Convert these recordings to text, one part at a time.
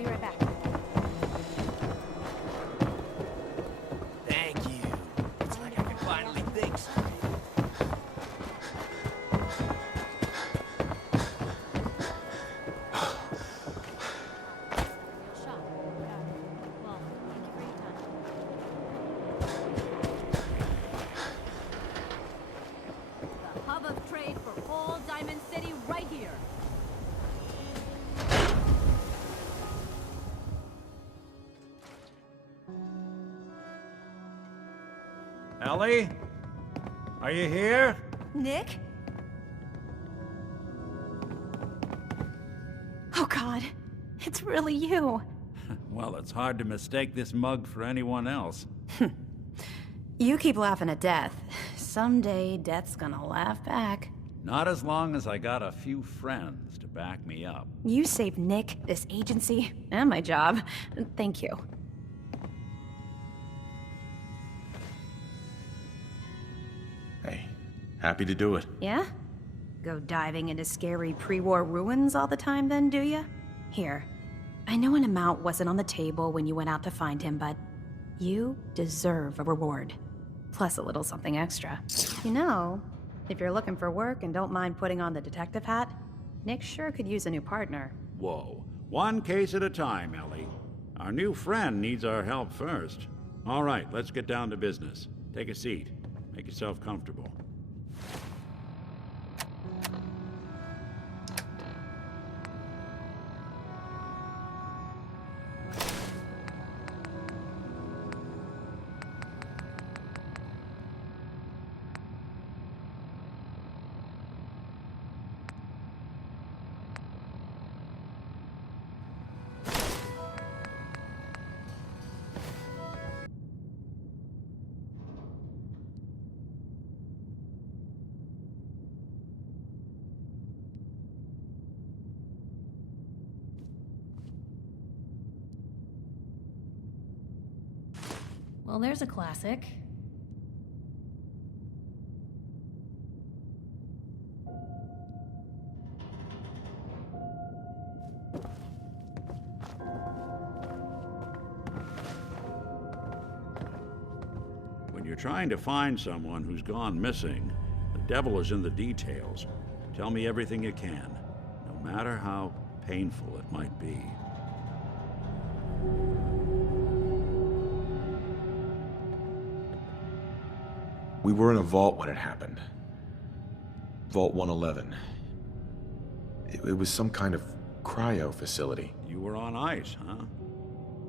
be right back. Thank you. It's like I can finally think straight. Real shock. Yeah. Well, thank you for your time. The hub of trade for all Diamond City right here. Ellie? Are you here? Nick? Oh God, it's really you. Well, it's hard to mistake this mug for anyone else. You keep laughing at death. Someday, death's gonna laugh back. Not as long as I got a few friends to back me up. You saved Nick, this agency, and my job. Thank you. Hey, happy to do it. Yeah? Go diving into scary pre-war ruins all the time then, do ya? Here, I know an amount wasn't on the table when you went out to find him, but you deserve a reward. Plus a little something extra. You know, if you're looking for work and don't mind putting on the detective hat, Nick sure could use a new partner. Whoa. One case at a time, Ellie. Our new friend needs our help first. All right, let's get down to business. Take a seat. Make yourself comfortable. Well, there's a classic. When you're trying to find someone who's gone missing, the devil is in the details. Tell me everything you can, no matter how painful it might be. We were in a vault when it happened. Vault 111. It was some kind of cryo facility. You were on ice, huh?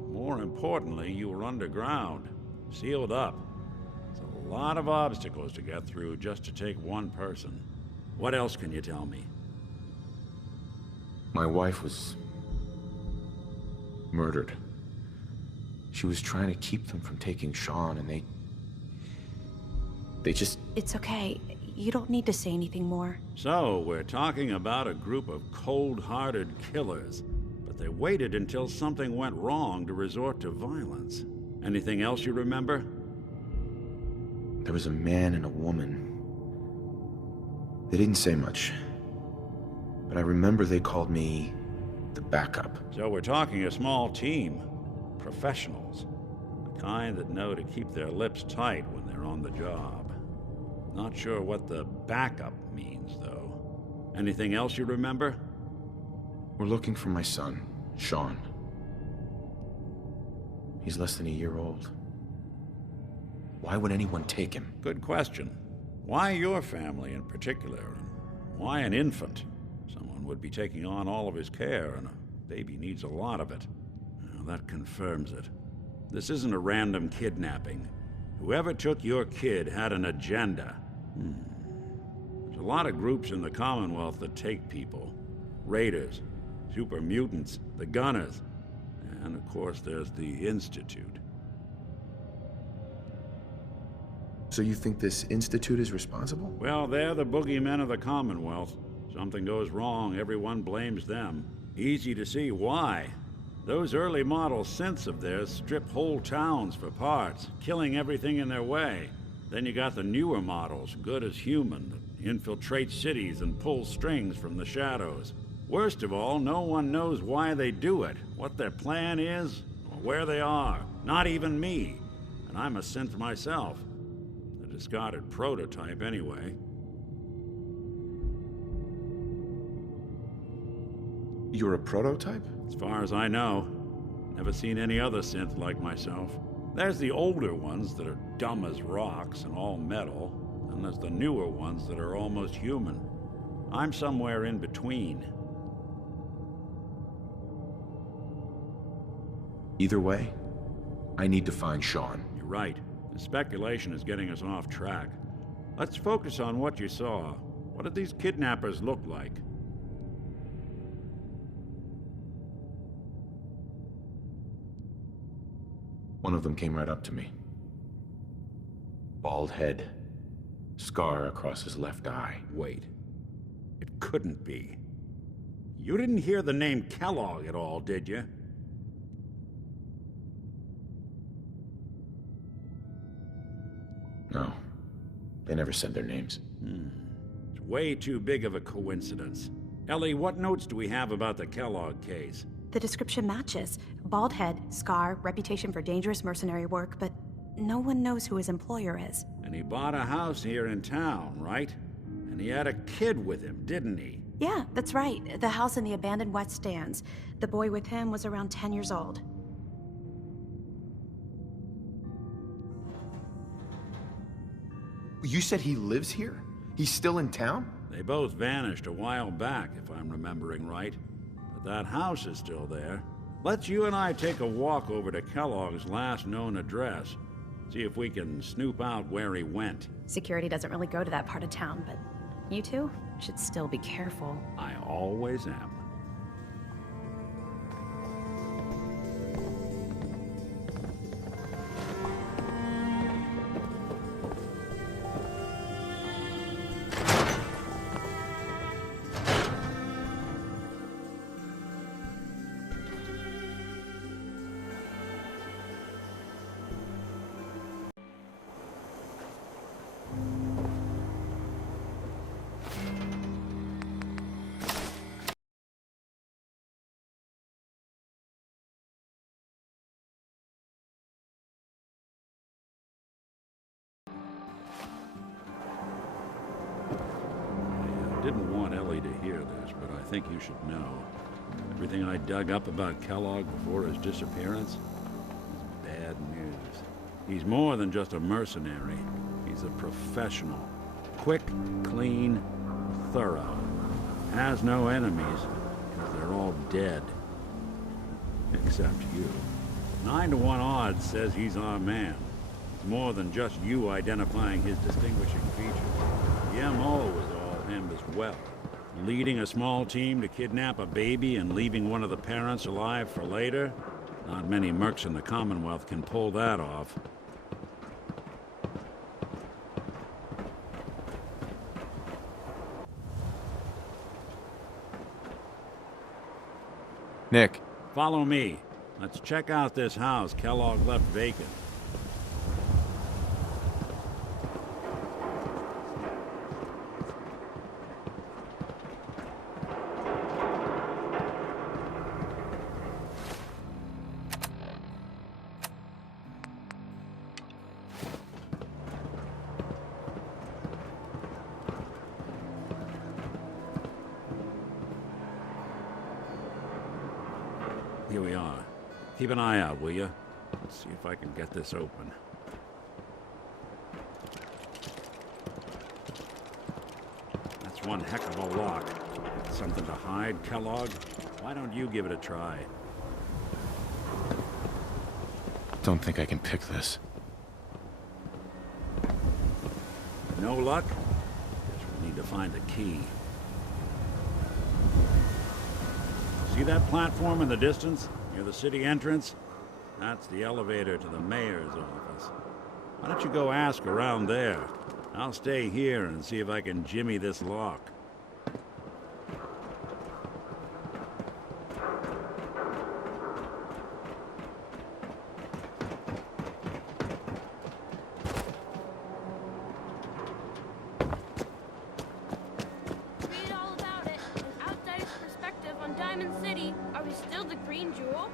More importantly, you were underground, sealed up. It's a lot of obstacles to get through just to take one person. What else can you tell me? My wife was murdered. She was trying to keep them from taking Sean, and they just... It's okay. You don't need to say anything more. So, we're talking about a group of cold-hearted killers, but they waited until something went wrong to resort to violence. Anything else you remember? There was a man and a woman. They didn't say much, but I remember they called me the backup. So we're talking a small team. Professionals. The kind that know to keep their lips tight when they're on the job. Not sure what the backup means, though. Anything else you remember? We're looking for my son, Sean. He's less than a year old. Why would anyone take him? Good question. Why your family in particular? And why an infant? Someone would be taking on all of his care, and a baby needs a lot of it. Well, that confirms it. This isn't a random kidnapping. Whoever took your kid had an agenda. There's a lot of groups in the Commonwealth that take people. Raiders, super mutants, the Gunners, and of course there's the Institute. So you think this Institute is responsible? Well, they're the boogeymen of the Commonwealth. Something goes wrong, everyone blames them. Easy to see why. Those early model synths of theirs strip whole towns for parts, killing everything in their way. Then you got the newer models, good as human, that infiltrate cities and pull strings from the shadows. Worst of all, no one knows why they do it, what their plan is, or where they are. Not even me. And I'm a synth myself. A discarded prototype, anyway. You're a prototype? As far as I know. Never seen any other synth like myself. There's the older ones that are dumb as rocks and all metal, and there's the newer ones that are almost human. I'm somewhere in between. Either way, I need to find Sean. You're right. The speculation is getting us off track. Let's focus on what you saw. What did these kidnappers look like? One of them came right up to me. Bald head. Scar across his left eye. Wait. It couldn't be. You didn't hear the name Kellogg at all, did you? No. They never said their names. It's way too big of a coincidence. Ellie, what notes do we have about the Kellogg case? The description matches. Bald head, scar, reputation for dangerous mercenary work, but no one knows who his employer is. And he bought a house here in town, right? And he had a kid with him, didn't he? Yeah, that's right. The house in the abandoned West Stands. The boy with him was around 10 years old. You said he lives here? He's still in town? They both vanished a while back, if I'm remembering right. But that house is still there. Let's you and I take a walk over to Kellogg's last known address. See if we can snoop out where he went. Security doesn't really go to that part of town, but you two should still be careful. I always am. I didn't want Ellie to hear this, but I think you should know. Everything I dug up about Kellogg before his disappearance is bad news. He's more than just a mercenary. He's a professional. Quick, clean, thorough. Has no enemies, because they're all dead. Except you. 9 to 1 odds says he's our man. It's more than just you identifying his distinguishing features. The MO was all him as well. Leading a small team to kidnap a baby and leaving one of the parents alive for later? Not many mercs in the Commonwealth can pull that off. Nick. Follow me. Let's check out this house Kellogg left vacant. Here we are. Keep an eye out, will you? Let's see if I can get this open. That's one heck of a lock. Something to hide, Kellogg? Why don't you give it a try? Don't think I can pick this. No luck? Guess we'll need to find a key. See that platform in the distance, near the city entrance? That's the elevator to the mayor's office. Why don't you go ask around there? I'll stay here and see if I can jimmy this lock. Read all about it. An outsider's perspective Jane Jewel?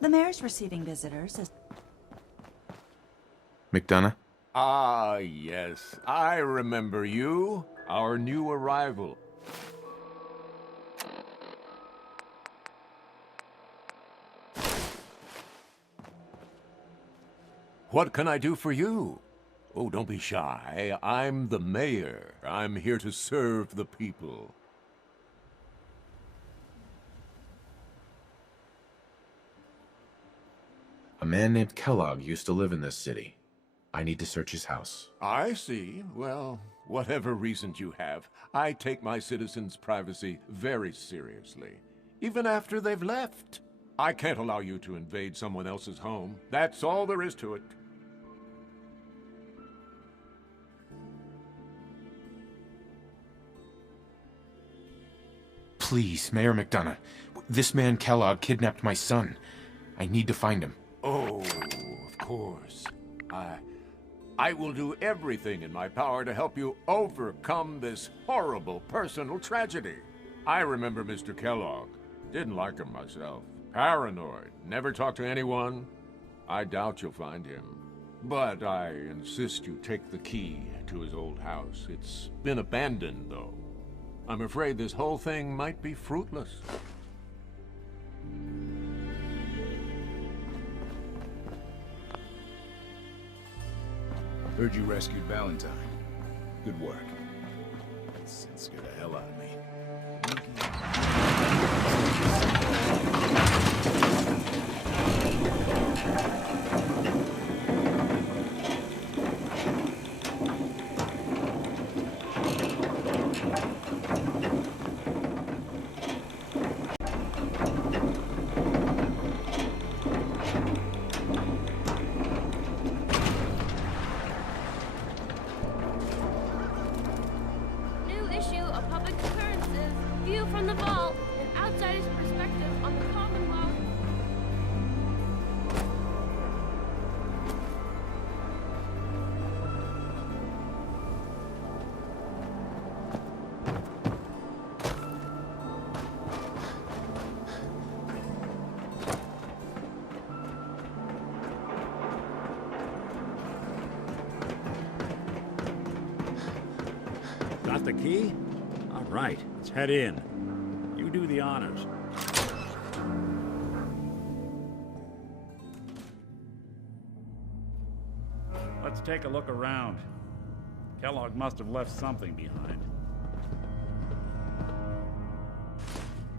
The mayor's receiving visitors. McDonough? Ah, yes. I remember you. Our new arrival. What can I do for you? Oh, don't be shy. I'm the mayor. I'm here to serve the people. A man named Kellogg used to live in this city. I need to search his house. I see. Well, whatever reasons you have, I take my citizens' privacy very seriously. Even after they've left. I can't allow you to invade someone else's home. That's all there is to it. Please, Mayor McDonough. This man Kellogg kidnapped my son. I need to find him. Oh, of course. I will do everything in my power to help you overcome this horrible personal tragedy. I remember Mr. Kellogg. Didn't like him myself. Paranoid. Never talked to anyone. I doubt you'll find him. But I insist you take the key to his old house. It's been abandoned, though. I'm afraid this whole thing might be fruitless. Heard you rescued Valentine. Good work. That scared the hell out of me. New issue of Public Occurrences. View from the vault. An outsider's perspective on the Commonwealth. Got the key? All right, let's head in. You do the honors. Let's take a look around. Kellogg must have left something behind.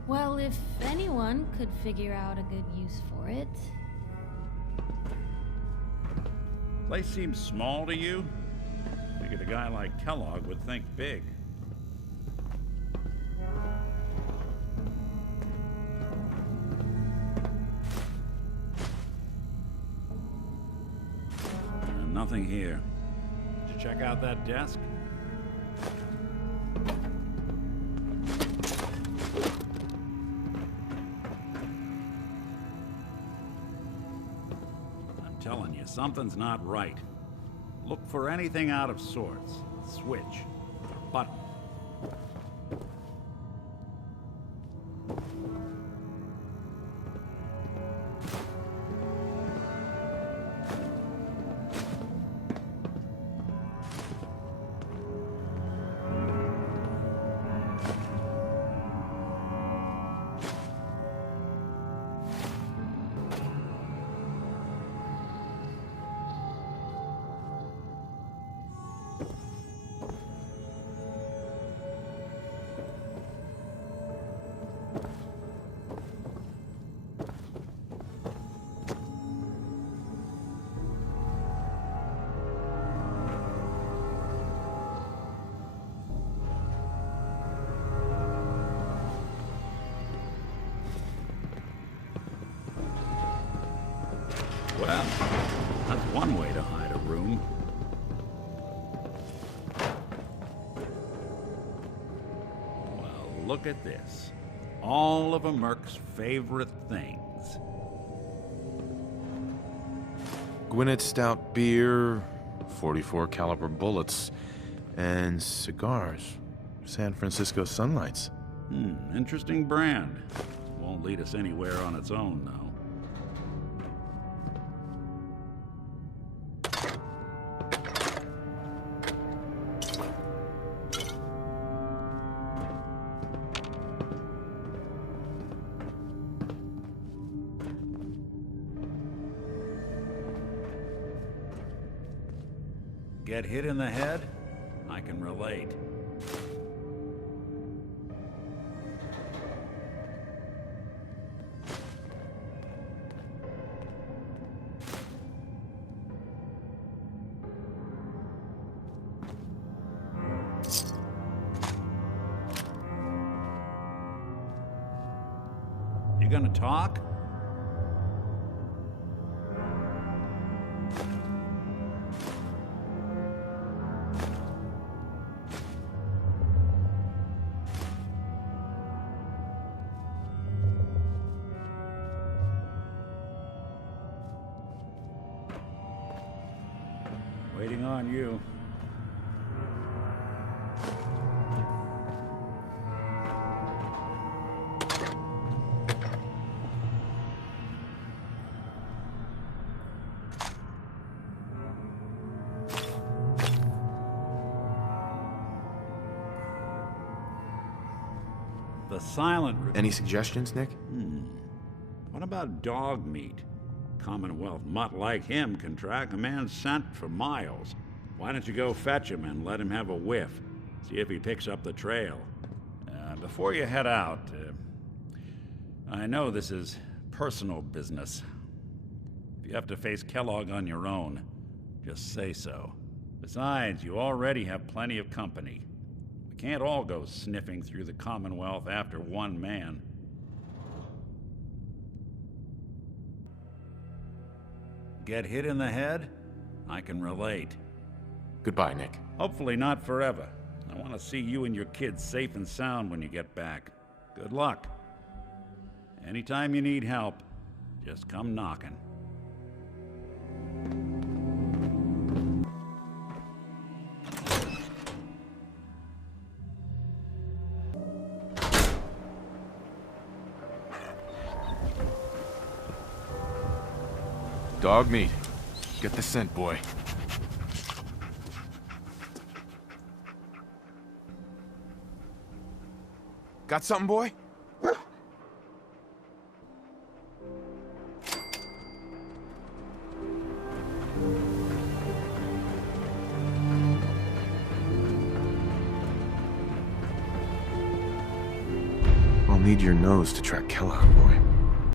Well, if anyone could figure out a good use for it. Place seems small to you? Figured a guy like Kellogg would think big. Nothing here. Did you check out that desk? I'm telling you, something's not right. Look for anything out of sorts. Switch. Button. Well, that's one way to hide a room. Well, look at this. All of a Merc's favorite things. Gwinnett Stout beer, 44 caliber bullets, and cigars. San Francisco Sunlights. Interesting brand. Won't lead us anywhere on its own, though. Get hit in the head? I can relate. You gonna talk? Waiting on you. The silent... Any suggestions, Nick? What about dog meat? Commonwealth mutt like him can track a man's scent for miles. Why don't you go fetch him and let him have a whiff? See if he picks up the trail. Before you head out, I know this is personal business. If you have to face Kellogg on your own, just say so. Besides, you already have plenty of company. We can't all go sniffing through the Commonwealth after one man. Get hit in the head? I can relate. Goodbye, Nick. Hopefully not forever. I want to see you and your kids safe and sound when you get back. Good luck. Anytime you need help, just come knocking. Dog meat. Get the scent, boy. Got something, boy? I'll need your nose to track Kellogg, boy.